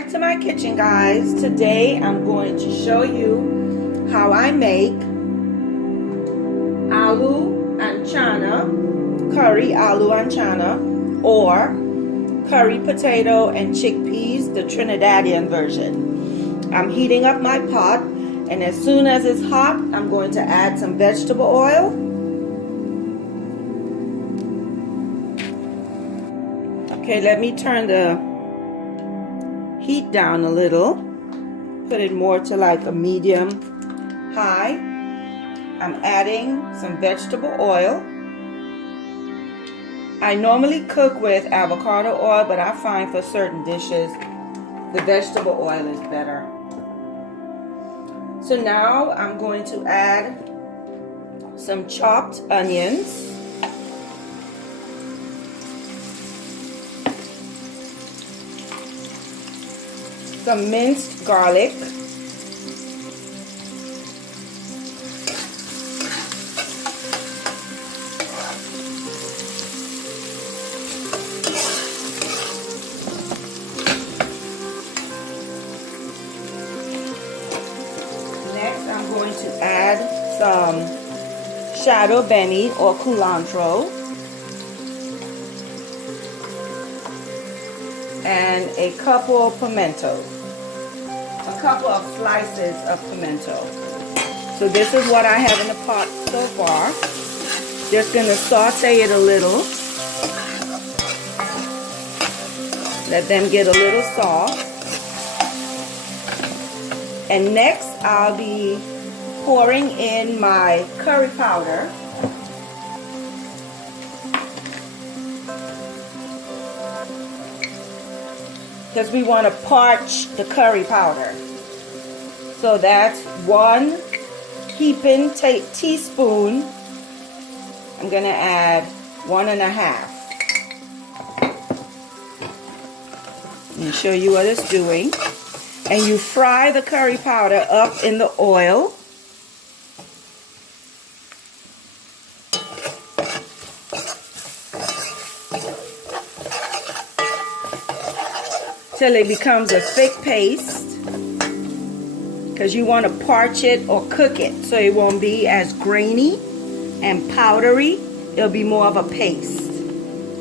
back to my kitchen, guys. Today I'm going to show you how I make aloo and channa, curry aloo and channa, or curry potato and chickpeas, the Trinidadian version. I'm heating up my pot, and as soon as it's hot, I'm going to add some vegetable oil. Okay, let me turn the heat down a little. Put it more to like a medium high. I'm adding some vegetable oil. I normally cook with avocado oil, but I find for certain dishes the vegetable oil is better. So now I'm going to add some chopped onions. Some minced garlic. Next, I'm going to add some shadow benny or culantro and a couple of pimento. A couple of slices of pimento. So this is what I have in the pot so far. Just gonna saute it a little. Let them get a little soft. And next I'll be pouring in my curry powder. Because we want to parch the curry powder. So that's 1 heaping teaspoon. I'm going to add 1.5. Let me show you what it's doing. And you fry the curry powder up in the oil. Till it becomes a thick paste, because you want to parch it or cook it so it won't be as grainy and powdery. It'll be more of a paste.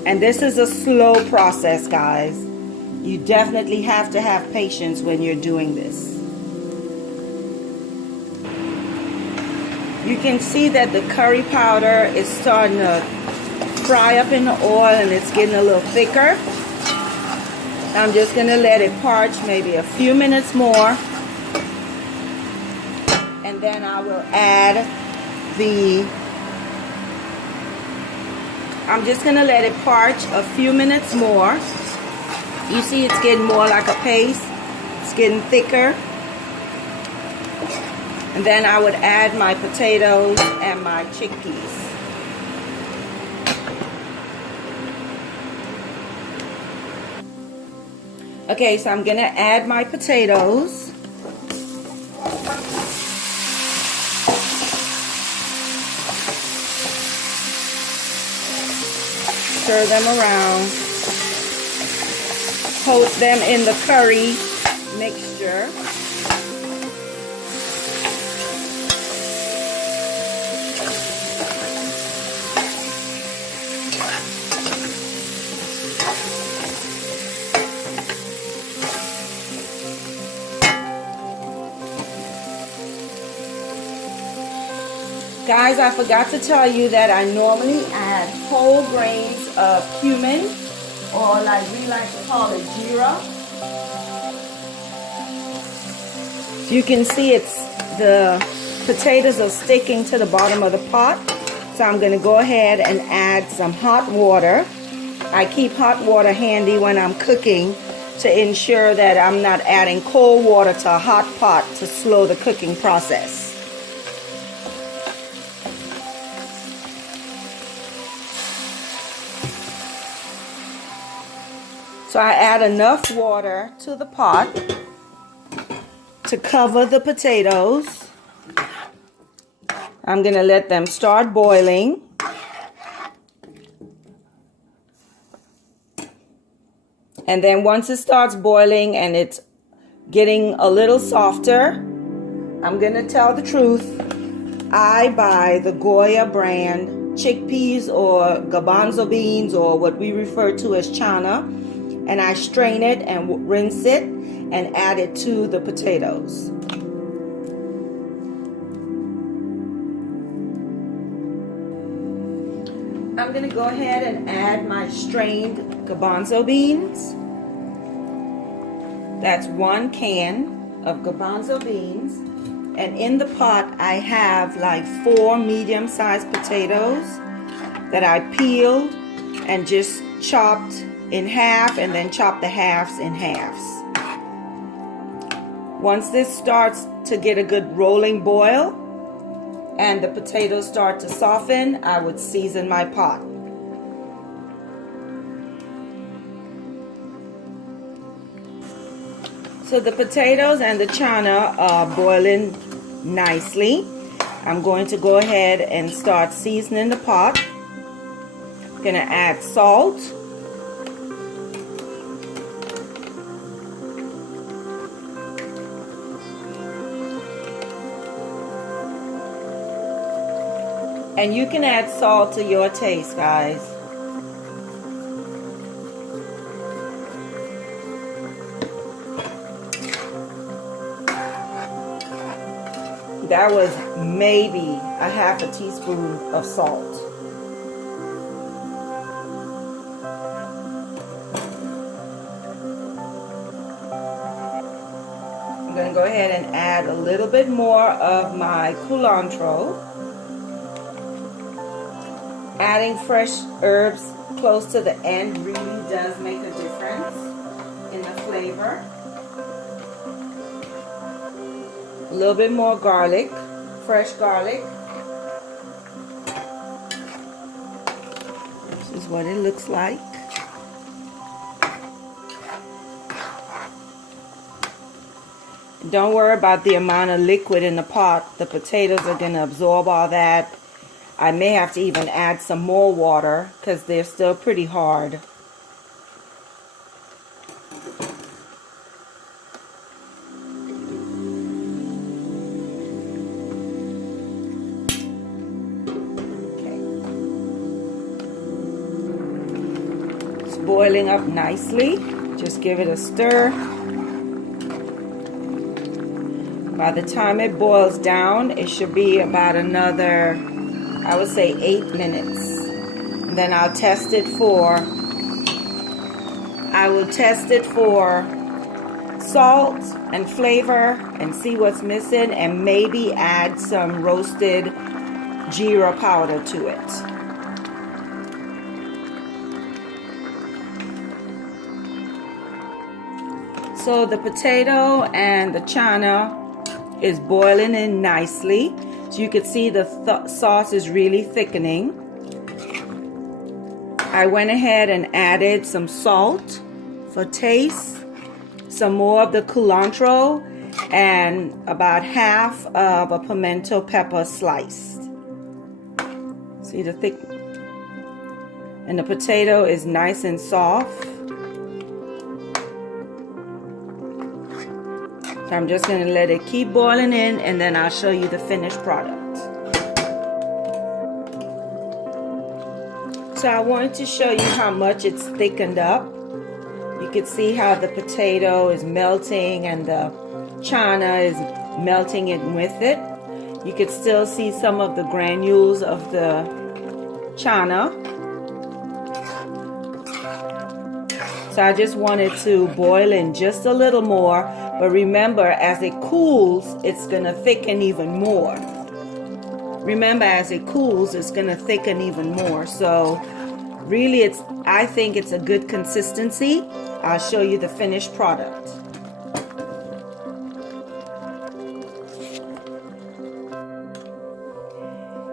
And this is a slow process, guys. You definitely have to have patience when you're doing this. You can see that the curry powder is starting to fry up in the oil and it's getting a little thicker. I'm just going to let it parch maybe a few minutes more, and then I will add I'm just going to let it parch a few minutes more. You see it's getting more like a paste. It's getting thicker. And then I would add my potatoes and my chickpeas. Okay, so I'm going to add my potatoes. Stir them around. Coat them in the curry mixture. Guys, I forgot to tell you that I normally add whole grains of cumin, or like we like to call it geera. You can see the potatoes are sticking to the bottom of the pot. So I'm going to go ahead and add some hot water. I keep hot water handy when I'm cooking to ensure that I'm not adding cold water to a hot pot to slow the cooking process. So I add enough water to the pot to cover the potatoes. I'm going to let them start boiling. And then once it starts boiling and it's getting a little softer. I'm gonna tell the truth. I buy the Goya brand chickpeas or gabannzo beans, or what we refer to as Channa, and I strain it and rinse it and add it to the potatoes. I'm going to go ahead and add my strained gabannzo beans. That's 1 can of gabannzo beans. And in the pot I have like 4 medium-sized potatoes that I peeled and just chopped in half, and then chopped the halves in halves. Once this starts to get a good rolling boil and the potatoes start to soften, I would season my pot. So the potatoes and the Channa are boiling nicely. I'm going to go ahead and start seasoning the pot. I'm going to add salt. And you can add salt to your taste, guys. That was maybe a half a teaspoon of salt. I'm going to go ahead and add a little bit more of my culantro. Adding fresh herbs close to the end really does make a difference in the flavor. A little bit more garlic, fresh garlic. This is what it looks like. Don't worry about the amount of liquid in the pot. The potatoes are going to absorb all that. I may have to even add some more water because they're still pretty hard. Okay. It's boiling up nicely. Just give it a stir. By the time it boils down, it should be about another, I would say, 8 minutes. And then I'll test it for, salt and flavor and see what's missing, and maybe add some roasted geera powder to it. So the potato and the Channa is boiling in nicely. So you can see the sauce is really thickening. I went ahead and added some salt for taste, some more of the culantro, and about half of a pimento pepper sliced. See the thick? And the potato is nice and soft. So I'm just going to let it keep boiling in, and then I'll show you the finished product. So I wanted to show you how much it's thickened up. You can see how the potato is melting and the Channa is melting in with it. You can still see some of the granules of the Channa. So I just wanted to boil in just a little more. But remember, as it cools, it's going to thicken even more. Remember, as it cools, it's going to thicken even more. So really, I think it's a good consistency. I'll show you the finished product.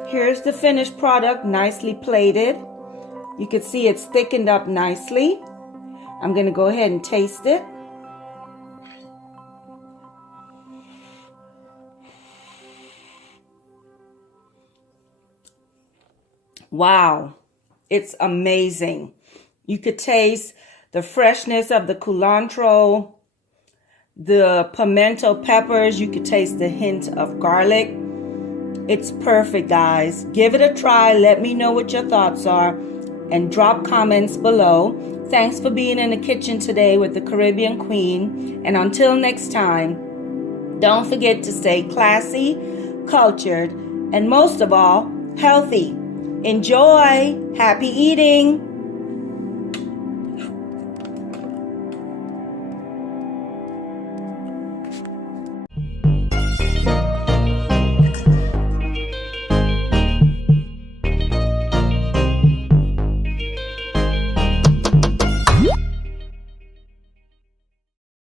Here's the finished product, nicely plated. You can see it's thickened up nicely. I'm going to go ahead and taste it. Wow, it's amazing. You could taste the freshness of the culantro, the pimento peppers. You could taste the hint of garlic. It's perfect, guys. Give it a try. Let me know what your thoughts are and drop comments below. Thanks for being in the kitchen today with the Caribbean Queen. And until next time, don't forget to stay classy, cultured, and most of all, healthy. Enjoy. Happy eating.